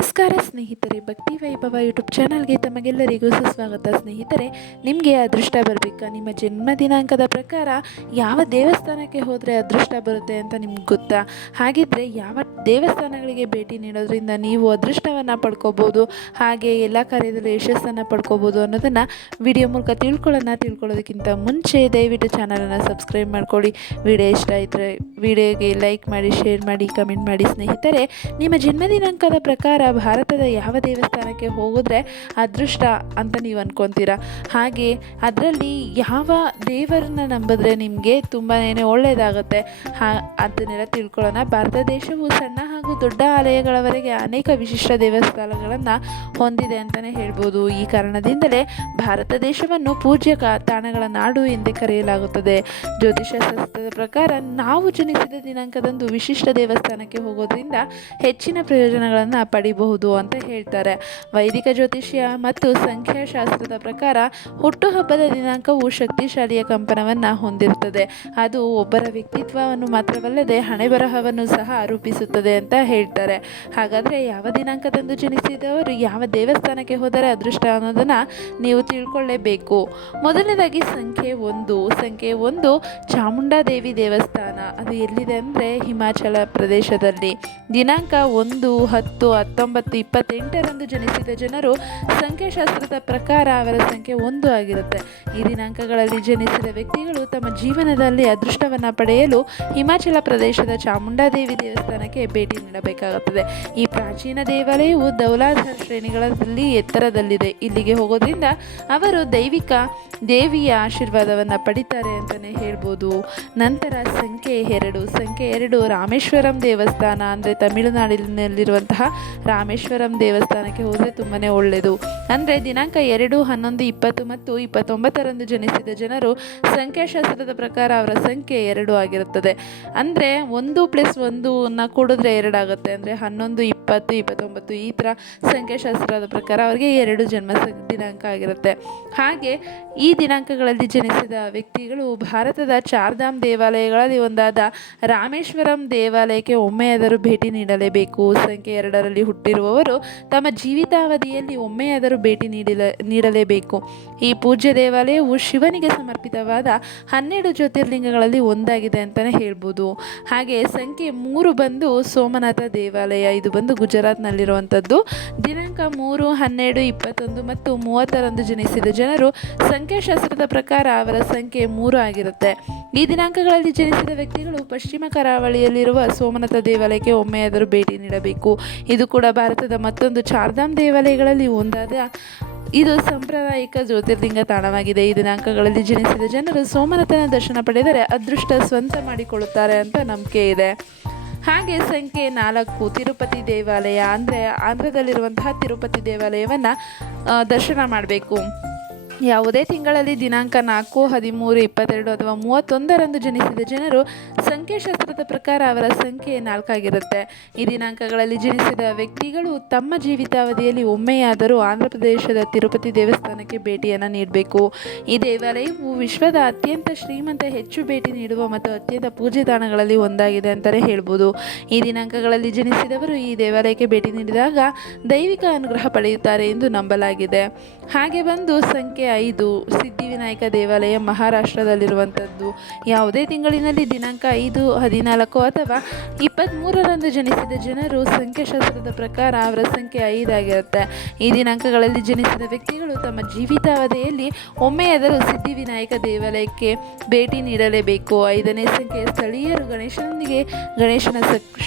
ನಮಸ್ಕಾರ ಸ್ನೇಹಿತರೆ, ಭಕ್ತಿ ವೈಭವ ಯೂಟ್ಯೂಬ್ ಚಾನಲ್ಗೆ ತಮಗೆಲ್ಲರಿಗೂ ಸುಸ್ವಾಗತ. ಸ್ನೇಹಿತರೆ, ನಿಮಗೆ ಅದೃಷ್ಟ ಬರಬೇಕಾ? ನಿಮ್ಮ ಜನ್ಮ ದಿನಾಂಕದ ಪ್ರಕಾರ ಯಾವ ದೇವಸ್ಥಾನಕ್ಕೆ ಹೋದರೆ ಅದೃಷ್ಟ ಬರುತ್ತೆ ಅಂತ ನಿಮ್ಗೆ ಗೊತ್ತಾ? ಹಾಗಿದ್ದರೆ ಯಾವ ದೇವಸ್ಥಾನಗಳಿಗೆ ಭೇಟಿ ನೀಡೋದ್ರಿಂದ ನೀವು ಅದೃಷ್ಟವನ್ನು ಪಡ್ಕೋಬೋದು, ಹಾಗೆ ಎಲ್ಲ ಕಾರ್ಯದಲ್ಲಿ ಯಶಸ್ಸನ್ನು ಪಡ್ಕೋಬೋದು ಅನ್ನೋದನ್ನು ವಿಡಿಯೋ ಮೂಲಕ ತಿಳ್ಕೊಳ್ಳೋಣ. ತಿಳ್ಕೊಳ್ಳೋದಕ್ಕಿಂತ ಮುಂಚೆ ದಯವಿಟ್ಟು ಚಾನಲನ್ನು ಸಬ್ಸ್ಕ್ರೈಬ್ ಮಾಡ್ಕೊಳ್ಳಿ. ವಿಡಿಯೋ ಇಷ್ಟ ಇದ್ದರೆ ವಿಡಿಯೋಗೆ ಲೈಕ್ ಮಾಡಿ, ಶೇರ್ ಮಾಡಿ, ಕಮೆಂಟ್ ಮಾಡಿ. ಸ್ನೇಹಿತರೆ, ನಿಮ್ಮ ಜನ್ಮ ದಿನಾಂಕದ ಪ್ರಕಾರ ಭಾರತದ ಯಾವ ದೇವಸ್ಥಾನಕ್ಕೆ ಹೋಗಿದ್ರೆ ಅದೃಷ್ಟ ಅಂತ ನೀವು ಅಂದ್ಕೊತೀರ ಹಾಗೆ ಅದರಲ್ಲಿ ಯಾವ ದೇವರನ್ನ ನಂಬಿದ್ರೆ ನಿಮಗೆ ತುಂಬಾ ಒಳ್ಳೆಯದಾಗುತ್ತೆ ಹಾ, ಅದನ್ನೆಲ್ಲ ತಿಳ್ಕೊಳ್ಳೋಣ. ಭಾರತ ದೇಶವು ಸಣ್ಣ ಹಾಗೂ ದೊಡ್ಡ ಆಲಯಗಳವರೆಗೆ ಅನೇಕ ವಿಶಿಷ್ಟ ದೇವಸ್ಥಾನಗಳನ್ನು ಹೊಂದಿದೆ ಅಂತಲೇ ಹೇಳ್ಬೋದು. ಈ ಕಾರಣದಿಂದಲೇ ಭಾರತ ದೇಶವನ್ನು ಪೂಜ್ಯ ತಾಣಗಳ ನಾಡು ಎಂದೇ ಕರೆಯಲಾಗುತ್ತದೆ. ಜ್ಯೋತಿಷ ಶಾಸ್ತ್ರದ ಪ್ರಕಾರ ನಾವು ಜನಿಸಿದ ದಿನಾಂಕದಂದು ವಿಶಿಷ್ಟ ದೇವಸ್ಥಾನಕ್ಕೆ ಹೋಗೋದ್ರಿಂದ ಹೆಚ್ಚಿನ ಪ್ರಯೋಜನಗಳನ್ನು ಪಡಿಬಹುದು ಅಂತ ಹೇಳ್ತಾರೆ. ವೈದಿಕ ಜ್ಯೋತಿಷ್ಯ ಮತ್ತು ಸಂಖ್ಯಾಶಾಸ್ತ್ರದ ಪ್ರಕಾರ ಹುಟ್ಟುಹಬ್ಬದ ದಿನಾಂಕವು ಶಕ್ತಿಶಾಲಿಯ ಕಂಪನವನ್ನು ಹೊಂದಿರುತ್ತದೆ. ಅದು ಒಬ್ಬರ ವ್ಯಕ್ತಿತ್ವವನ್ನು ಮಾತ್ರವಲ್ಲದೆ ಹಣೆ ಬರಹವನ್ನು ಸಹ ರೂಪಿಸುತ್ತದೆ ಅಂತ ಹೇಳ್ತಾರೆ. ಹಾಗಾದರೆ ಯಾವ ದಿನಾಂಕದಂದು ಜನಿಸಿದವರು, ಯಾವ ದೇವಸ್ಥಾನಕ್ಕೆ ಹೋದರೆ ಅದೃಷ್ಟ ಅನ್ನೋದನ್ನು ನೀವು ತಿಳ್ಕೊಳ್ಳೇಬೇಕು ಮೊದಲನೇದಾಗಿ ಸಂಖ್ಯೆ ಒಂದು. ಸಂಖ್ಯೆ ಒಂದು ಚಾಮುಂಡಾದೇವಿ ದೇವಸ್ಥಾನ. ಅದು ಎಲ್ಲಿದೆ ಅಂದರೆ ಹಿಮಾಚಲ ಪ್ರದೇಶದಲ್ಲಿ. ದಿನಾಂಕ ಒಂದು, ಹತ್ತು, ಹತ್ತೊಂಬತ್ತು ಇಪ್ಪತ್ತೆಂಟರಂದು ಜನಿಸಿದ ಜನರು ಸಂಖ್ಯಾಶಾಸ್ತ್ರದ ಪ್ರಕಾರ ಅವರ ಸಂಖ್ಯೆ ಒಂದು ಆಗಿರುತ್ತೆ. ಈ ದಿನಾಂಕಗಳಲ್ಲಿ ಜನಿಸಿದ ವ್ಯಕ್ತಿಗಳು ತಮ್ಮ ಜೀವನದಲ್ಲಿ ಅದೃಷ್ಟವನ್ನು ಪಡೆಯಲು ಹಿಮಾಚಲ ಪ್ರದೇಶದ ಚಾಮುಂಡಾದೇವಿ ದೇವಸ್ಥಾನಕ್ಕೆ ಭೇಟಿ ನೀಡಬೇಕಾಗುತ್ತದೆ. ಈ ಪ್ರಾಚೀನ ದೇವಾಲಯವು ದೌಲಾಧಾರ್ ಶ್ರೇಣಿಗಳಲ್ಲಿ ಎತ್ತರದಲ್ಲಿದೆ. ಇಲ್ಲಿಗೆ ಹೋಗೋದ್ರಿಂದ ಅವರು ದೈವಿಕ ದೇವಿಯ ಆಶೀರ್ವಾದವನ್ನು ಪಡಿತಾರೆ ಅಂತಲೇ ಹೇಳ್ಬೋದು. ನಂತರ ಸಂಖ್ಯೆ ಎರಡು. ಸಂಖ್ಯೆ ಎರಡು ರಾಮೇಶ್ವರಂ ದೇವಸ್ಥಾನ ಅಂದರೆ ತಮಿಳುನಾಡಿನಲ್ಲಿರುವಂತಹ ರಾಮೇಶ್ವರಂ ದೇವಸ್ಥಾನಕ್ಕೆ ಹೋದರೆ ತುಂಬಾ ಒಳ್ಳೆಯದು ಅಂದರೆ ದಿನಾಂಕ ಎರಡು, ಹನ್ನೊಂದು, ಇಪ್ಪತ್ತು ಮತ್ತು ಇಪ್ಪತ್ತೊಂಬತ್ತರಂದು ಜನಿಸಿದ ಜನರು ಸಂಖ್ಯಾಶಾಸ್ತ್ರದ ಪ್ರಕಾರ ಅವರ ಸಂಖ್ಯೆ ಎರಡು ಆಗಿರುತ್ತದೆ. ಅಂದರೆ ಒಂದು ಪ್ಲಸ್ ಒಂದನ್ನು ಕೂಡಿದ್ರೆ ಎರಡಾಗುತ್ತೆ ಅಂದರೆ ಹನ್ನೊಂದು, ಇಪ್ಪತ್ತು, ಇಪ್ಪತ್ತೊಂಬತ್ತು ಈ ಥರ ಸಂಖ್ಯಾಶಾಸ್ತ್ರದ ಪ್ರಕಾರ ಅವರಿಗೆ ಎರಡು ಜನ್ಮ ದಿನಾಂಕ ಆಗಿರುತ್ತೆ. ಹಾಗೆ ಈ ದಿನಾಂಕಗಳಲ್ಲಿ ಜನಿಸಿದ ವ್ಯಕ್ತಿಗಳು ಭಾರತದ ಚಾರ್ಧಾಮ್ ದೇವಾಲಯಗಳಲ್ಲಿ ಒಂದಾದ ರಾಮೇಶ್ವರಂ ದೇವಾಲಯಕ್ಕೆ ಒಮ್ಮೆಯಾದರೂ ಭೇಟಿ ನೀಡಲೇಬೇಕು. ಸಂಖ್ಯೆ ಎರಡರಲ್ಲಿ ಹುಟ್ಟಿರುವವರು ತಮ್ಮ ಜೀವಿತಾವಧಿಯಲ್ಲಿ ಒಮ್ಮೆಯಾದರೂ ಭೇಟಿ ನೀಡಲ, ನೀಡಲೇಬೇಕು. ಈ ಪೂಜ್ಯ ದೇವಾಲಯವು ಶಿವನಿಗೆ ಸಮರ್ಪಿತವಾದ ಹನ್ನೆರಡು ಜ್ಯೋತಿರ್ಲಿಂಗಗಳಲ್ಲಿ ಒಂದಾಗಿದೆ ಅಂತಲೇ ಹೇಳ್ಬೋದು. ಹಾಗೆ ಸಂಖ್ಯೆ ಮೂರು ಬಂದು ಸೋಮನಾಥ ದೇವಾಲಯ, ಇದು ಬಂದು ಗುಜರಾತ್ನಲ್ಲಿರುವಂಥದ್ದು. ದಿನಾಂಕ ಮೂರು, ಹನ್ನೆರಡು, ಇಪ್ಪತ್ತೊಂದು ಮತ್ತು ಮೂವತ್ತರಂದು ಜನಿಸಿದ ಜನರು ಸಂಖ್ಯಾಶಾಸ್ತ್ರದ ಪ್ರಕಾರ ಅವರ ಸಂಖ್ಯೆ ಮೂರು ಆಗಿರುತ್ತೆ. ಈ ದಿನಾಂಕಗಳಲ್ಲಿ ಜನಿಸಿದ ವ್ಯಕ್ತಿಗಳು ಪಶ್ಚಿಮ ಕರಾವಳಿಯಲ್ಲಿರುವ ಸೋಮನಾಥ ದೇವಾಲಯಕ್ಕೆ ಒಮ್ಮೆಯಾದರೂ ಭೇಟಿ ನೀಡಬೇಕು. ಇದು ಕೂಡ ಭಾರತದ ಮತ್ತೊಂದು ಚಾರ್ಧಾಮ್ ದೇವಾಲಯಗಳಲ್ಲಿ ಒಂದಾದ ಇದು ಸಾಂಪ್ರದಾಯಿಕ ಜ್ಯೋತಿರ್ಲಿಂಗ ತಾಣವಾಗಿದೆ. ಈ ದಿನಾಂಕಗಳಲ್ಲಿ ಜನಿಸಿದ ಜನರು ಸೋಮನಾಥನ ದರ್ಶನ ಪಡೆದರೆ ಅದೃಷ್ಟ ಸ್ವಂತ ಮಾಡಿಕೊಳ್ಳುತ್ತಾರೆ ಅಂತ ನಂಬಿಕೆ ಇದೆ. ಹಾಗೆ ಸಂಖ್ಯೆ ನಾಲ್ಕು ತಿರುಪತಿ ದೇವಾಲಯ ಅಂದರೆ ಆಂಧ್ರದಲ್ಲಿರುವಂತಹ ತಿರುಪತಿ ದೇವಾಲಯವನ್ನು ದರ್ಶನ ಮಾಡಬೇಕು. ಯಾವುದೇ ತಿಂಗಳಲ್ಲಿ ದಿನಾಂಕ ನಾಲ್ಕು, ಹದಿಮೂರು, ಇಪ್ಪತ್ತೆರಡು ಅಥವಾ ಮೂವತ್ತೊಂದರಂದು ಜನಿಸಿದ ಜನರು ಸಂಖ್ಯಾಶಾಸ್ತ್ರದ ಪ್ರಕಾರ ಅವರ ಸಂಖ್ಯೆ ನಾಲ್ಕಾಗಿರುತ್ತೆ. ಈ ದಿನಾಂಕಗಳಲ್ಲಿ ಜನಿಸಿದ ವ್ಯಕ್ತಿಗಳು ತಮ್ಮ ಜೀವಿತಾವಧಿಯಲ್ಲಿ ಒಮ್ಮೆಯಾದರೂ ಆಂಧ್ರ ಪ್ರದೇಶದ ತಿರುಪತಿ ದೇವಸ್ಥಾನಕ್ಕೆ ಭೇಟಿಯನ್ನು ನೀಡಬೇಕು. ಈ ದೇವಾಲಯವು ವಿಶ್ವದ ಅತ್ಯಂತ ಶ್ರೀಮಂತ, ಹೆಚ್ಚು ಭೇಟಿ ನೀಡುವ ಮತ್ತು ಅತ್ಯಂತ ಪೂಜೆ ತಾಣಗಳಲ್ಲಿ ಒಂದಾಗಿದೆ ಅಂತಲೇ ಹೇಳ್ಬೋದು. ಈ ದಿನಾಂಕಗಳಲ್ಲಿ ಜನಿಸಿದವರು ಈ ದೇವಾಲಯಕ್ಕೆ ಭೇಟಿ ನೀಡಿದಾಗ ದೈವಿಕ ಅನುಗ್ರಹ ಪಡೆಯುತ್ತಾರೆ ಎಂದು ನಂಬಲಾಗಿದೆ. ಹಾಗೆ ಬಂದು ಸಂಖ್ಯೆ ಐದು, ಸಿದ್ಧಿವಿನಾಯಕ ದೇವಾಲಯ ಮಹಾರಾಷ್ಟ್ರದಲ್ಲಿರುವಂಥದ್ದು. ಯಾವುದೇ ತಿಂಗಳಿನಲ್ಲಿ ದಿನಾಂಕ ಐದು, ಹದಿನಾಲ್ಕು ಅಥವಾ ಇಪ್ಪತ್ತ್ಮೂರರಂದು ಜನಿಸಿದ ಜನರು ಸಂಖ್ಯಾಶಾಸ್ತ್ರದ ಪ್ರಕಾರ ಅವರ ಸಂಖ್ಯೆ ಐದಾಗಿರುತ್ತೆ ಈ ದಿನಾಂಕಗಳಲ್ಲಿ ಜನಿಸಿದ ವ್ಯಕ್ತಿಗಳು ತಮ್ಮ ಜೀವಿತಾವಧಿಯಲ್ಲಿ ಒಮ್ಮೆಯಾದರೂ ಸಿದ್ಧಿವಿನಾಯಕ ದೇವಾಲಯಕ್ಕೆ ಭೇಟಿ ನೀಡಲೇಬೇಕು. ಐದನೇ ಸಂಖ್ಯೆಯ ಸ್ಥಳೀಯರು ಗಣೇಶನೊಂದಿಗೆ, ಗಣೇಶನ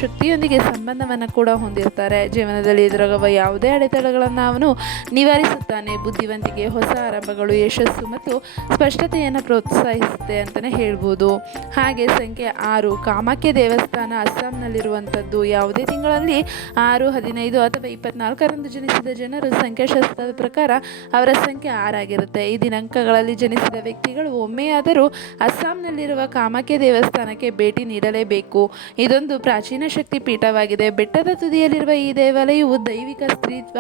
ಶಕ್ತಿಯೊಂದಿಗೆ ಸಂಬಂಧವನ್ನು ಕೂಡ ಹೊಂದಿರ್ತಾರೆ. ಜೀವನದಲ್ಲಿ ಎದುರಾಗುವ ಯಾವುದೇ ಅಡೆತಡೆಗಳನ್ನು ಅವನು ನಿವಾರಿಸುತ್ತಾನೆ. ಬುದ್ಧಿವಂತಿಕೆ, ಹೊಸ ಆರಂಭಗಳು ಯಶಸ್ಸು ಮತ್ತು ಸ್ಪಷ್ಟತೆಯನ್ನು ಪ್ರೋತ್ಸಾಹಿಸುತ್ತೆ ಅಂತಲೇ ಹೇಳ್ಬೋದು. ಹಾಗೆ ಸಂಖ್ಯೆ ಆರು, ಕಾಮಾಖ್ಯ ದೇವಸ್ಥಾನ ಅಸ್ಸಾಂನಲ್ಲಿರುವಂಥದ್ದು. ಯಾವುದೇ ತಿಂಗಳಲ್ಲಿ ಆರು, ಹದಿನೈದು ಅಥವಾ ಇಪ್ಪತ್ನಾಲ್ಕರಂದು ಜನಿಸಿದ ಜನರು ಸಂಖ್ಯಾಶಾಸ್ತ್ರದ ಪ್ರಕಾರ ಅವರ ಸಂಖ್ಯೆ ಆರಾಗಿರುತ್ತೆ ಈ ದಿನಾಂಕಗಳಲ್ಲಿ ಜನಿಸಿದ ವ್ಯಕ್ತಿಗಳು ಒಮ್ಮೆಯಾದರೂ ಅಸ್ಸಾಂನಲ್ಲಿರುವ ಕಾಮಾಖ್ಯ ದೇವಸ್ಥಾನಕ್ಕೆ ಭೇಟಿ ನೀಡಲೇಬೇಕು. ಇದೊಂದು ಪ್ರಾಚೀನ ಶಕ್ತಿ ಪೀಠವಾಗಿದೆ ಬೆಟ್ಟದ ತುದಿಯಲ್ಲಿರುವ ಈ ದೇವಾಲಯವು ದೈವಿಕ ಸ್ತ್ರೀತ್ವ,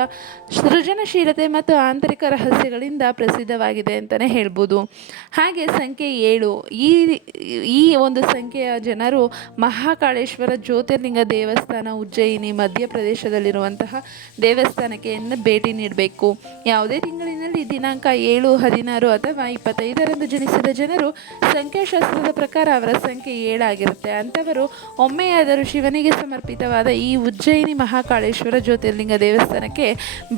ಸೃಜನಶೀಲತೆ ಮತ್ತು ಆಂತರಿಕ ರಹಸ್ಯಗಳಿಂದ ಪ್ರಸಿದ್ಧ. ಪ್ರಸಿದ್ಧವಾಗಿದೆ ಅಂತಲೇ ಹೇಳ್ಬೋದು. ಹಾಗೆ ಸಂಖ್ಯೆ ಏಳು, ಈ ಈ ಒಂದು ಸಂಖ್ಯೆಯ ಜನರು ಮಹಾಕಾಳೇಶ್ವರ ಜ್ಯೋತಿರ್ಲಿಂಗ ದೇವಸ್ಥಾನ ಉಜ್ಜಯಿನಿ ಮಧ್ಯಪ್ರದೇಶದಲ್ಲಿರುವಂತಹ ದೇವಸ್ಥಾನಕ್ಕೆ ಭೇಟಿ ನೀಡಬೇಕು. ಯಾವುದೇ ತಿಂಗಳಿನಲ್ಲಿ ದಿನಾಂಕ ಏಳು, ಹದಿನಾರು ಅಥವಾ ಇಪ್ಪತ್ತೈದರಂದು ಜನಿಸಿದ ಜನರು ಸಂಖ್ಯಾಶಾಸ್ತ್ರದ ಪ್ರಕಾರ ಅವರ ಸಂಖ್ಯೆ ಏಳಾಗಿರುತ್ತೆ ಅಂಥವರು ಒಮ್ಮೆಯಾದರೂ ಶಿವನಿಗೆ ಸಮರ್ಪಿತವಾದ ಈ ಉಜ್ಜಯಿನಿ ಮಹಾಕಾಳೇಶ್ವರ ಜ್ಯೋತಿರ್ಲಿಂಗ ದೇವಸ್ಥಾನಕ್ಕೆ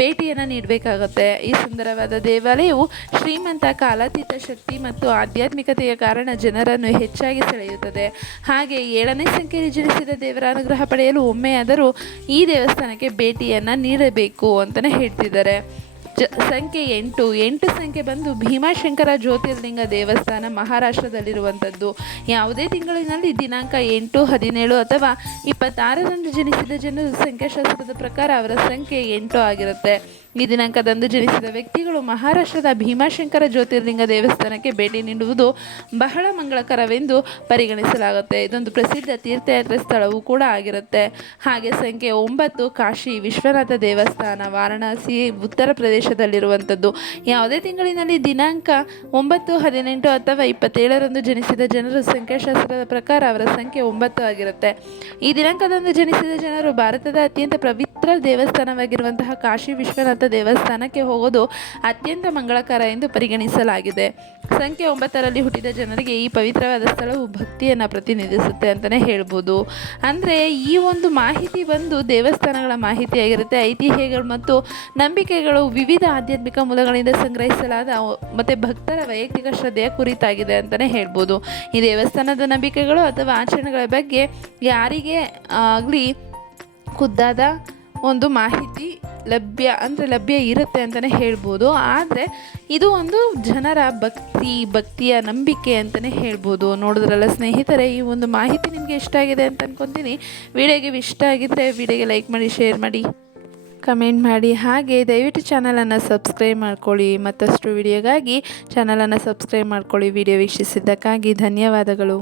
ಭೇಟಿಯನ್ನು ನೀಡಬೇಕಾಗುತ್ತೆ. ಈ ಸುಂದರವಾದ ದೇವಾಲಯವು ಶ್ರೀಮಂತ ಕಾಲಾತೀತ ಶಕ್ತಿ ಮತ್ತು ಆಧ್ಯಾತ್ಮಿಕತೆಯ ಕಾರಣ ಜನರನ್ನು ಹೆಚ್ಚಾಗಿ ಸೆಳೆಯುತ್ತದೆ. ಹಾಗೆ ಏಳನೇ ಸಂಖ್ಯೆಯಲ್ಲಿ ಜನಿಸಿದ ದೇವರ ಅನುಗ್ರಹ ಪಡೆಯಲು ಒಮ್ಮೆಯಾದರೂ ಈ ದೇವಸ್ಥಾನಕ್ಕೆ ಭೇಟಿಯನ್ನು ನೀಡಬೇಕು ಅಂತಲೇ ಹೇಳ್ತಿದ್ದಾರೆ. ಜ, ಸಂಖ್ಯೆ ಎಂಟು ಎಂಟು ಸಂಖ್ಯೆ ಬಂದು ಭೀಮಾಶಂಕರ ಜ್ಯೋತಿರ್ಲಿಂಗ ದೇವಸ್ಥಾನ ಮಹಾರಾಷ್ಟ್ರದಲ್ಲಿರುವಂಥದ್ದು. ಯಾವುದೇ ತಿಂಗಳಿನಲ್ಲಿ ದಿನಾಂಕ ಎಂಟು, ಹದಿನೇಳು ಅಥವಾ ಇಪ್ಪತ್ತಾರರಂದು ಜನಿಸಿದ ಜನರು ಸಂಖ್ಯಾಶಾಸ್ತ್ರದ ಪ್ರಕಾರ ಅವರ ಸಂಖ್ಯೆ ಎಂಟು ಆಗಿರುತ್ತೆ. ಈ ದಿನಾಂಕದಂದು ಜನಿಸಿದ ವ್ಯಕ್ತಿಗಳು ಮಹಾರಾಷ್ಟ್ರದ ಭೀಮಾಶಂಕರ ಜ್ಯೋತಿರ್ಲಿಂಗ ದೇವಸ್ಥಾನಕ್ಕೆ ಭೇಟಿ ನೀಡುವುದು ಬಹಳ ಮಂಗಳಕರವೆಂದು ಪರಿಗಣಿಸಲಾಗುತ್ತೆ. ಇದೊಂದು ಪ್ರಸಿದ್ಧ ತೀರ್ಥಯಾತ್ರೆ ಸ್ಥಳವೂ ಕೂಡ ಆಗಿರುತ್ತೆ. ಹಾಗೆ ಸಂಖ್ಯೆ ಒಂಬತ್ತು ಕಾಶಿ ವಿಶ್ವನಾಥ ದೇವಸ್ಥಾನ, ವಾರಣಾಸಿ, ಉತ್ತರ ಪ್ರದೇಶದಲ್ಲಿರುವಂಥದ್ದು. ಯಾವುದೇ ತಿಂಗಳಿನಲ್ಲಿ ದಿನಾಂಕ ಒಂಬತ್ತು, ಹದಿನೆಂಟು ಅಥವಾ ಇಪ್ಪತ್ತೇಳರಂದು ಜನಿಸಿದ ಜನರು ಸಂಖ್ಯಾಶಾಸ್ತ್ರದ ಪ್ರಕಾರ ಅವರ ಸಂಖ್ಯೆ ಒಂಬತ್ತು ಆಗಿರುತ್ತೆ. ಈ ದಿನಾಂಕದಂದು ಜನಿಸಿದ ಜನರು ಭಾರತದ ಅತ್ಯಂತ ಪವಿತ್ರ ದೇವಸ್ಥಾನವಾಗಿರುವಂತಹ ಕಾಶಿ ವಿಶ್ವನಾಥ ದೇವಸ್ಥಾನಕ್ಕೆ ಹೋಗೋದು ಅತ್ಯಂತ ಮಂಗಳಕರ ಎಂದು ಪರಿಗಣಿಸಲಾಗಿದೆ. ಸಂಖ್ಯೆ ಒಂಬತ್ತರಲ್ಲಿ ಹುಟ್ಟಿದ ಜನರಿಗೆ ಈ ಪವಿತ್ರವಾದ ಸ್ಥಳವು ಭಕ್ತಿಯನ್ನು ಪ್ರತಿನಿಧಿಸುತ್ತೆ ಅಂತಲೇ ಹೇಳ್ಬೋದು. ಅಂದರೆ ಈ ಒಂದು ಮಾಹಿತಿ ಬಂದು ದೇವಸ್ಥಾನಗಳ ಮಾಹಿತಿಯಾಗಿರುತ್ತೆ. ಐತಿಹ್ಯಗಳು ಮತ್ತು ನಂಬಿಕೆಗಳು ವಿವಿಧ ಆಧ್ಯಾತ್ಮಿಕ ಮೂಲಗಳಿಂದ ಸಂಗ್ರಹಿಸಲಾದ ಮತ್ತು ಭಕ್ತರ ವೈಯಕ್ತಿಕ ಶ್ರದ್ಧೆಯ ಕುರಿತಾಗಿದೆ ಅಂತಲೇ ಹೇಳ್ಬೋದು. ಈ ದೇವಸ್ಥಾನದ ನಂಬಿಕೆಗಳು ಅಥವಾ ಆಚರಣೆಗಳ ಬಗ್ಗೆ ಯಾರಿಗೆ ಆಗಲಿ ಖುದ್ದಾದ ಒಂದು ಮಾಹಿತಿ ಲಭ್ಯ ಅಂದರೆ ಲಭ್ಯ ಇರುತ್ತೆ ಅಂತಲೇ ಹೇಳ್ಬೋದು. ಆದರೆ ಇದು ಒಂದು ಜನರ ಭಕ್ತಿ, ಭಕ್ತಿಯ ನಂಬಿಕೆ ಅಂತಲೇ ಹೇಳ್ಬೋದು. ನೋಡಿದ್ರಲ್ಲ ಸ್ನೇಹಿತರೆ, ಈ ಒಂದು ಮಾಹಿತಿ ನಿಮಗೆ ಇಷ್ಟ ಆಗಿದೆ ಅಂತ ಅಂದ್ಕೊತೀನಿ ವಿಡಿಯೋಗೆ ಇಷ್ಟ ಆಗಿದ್ದರೆ ವಿಡಿಯೋಗೆ ಲೈಕ್ ಮಾಡಿ, ಶೇರ್ ಮಾಡಿ, ಕಮೆಂಟ್ ಮಾಡಿ. ಹಾಗೆ ದಯವಿಟ್ಟು ಚಾನಲನ್ನು ಸಬ್ಸ್ಕ್ರೈಬ್ ಮಾಡ್ಕೊಳ್ಳಿ. ಮತ್ತಷ್ಟು ವಿಡಿಯೋಗಾಗಿ ಚಾನಲನ್ನು ಸಬ್ಸ್ಕ್ರೈಬ್ ಮಾಡ್ಕೊಳ್ಳಿ. ವಿಡಿಯೋ ವೀಕ್ಷಿಸಿದ್ದಕ್ಕಾಗಿ ಧನ್ಯವಾದಗಳು.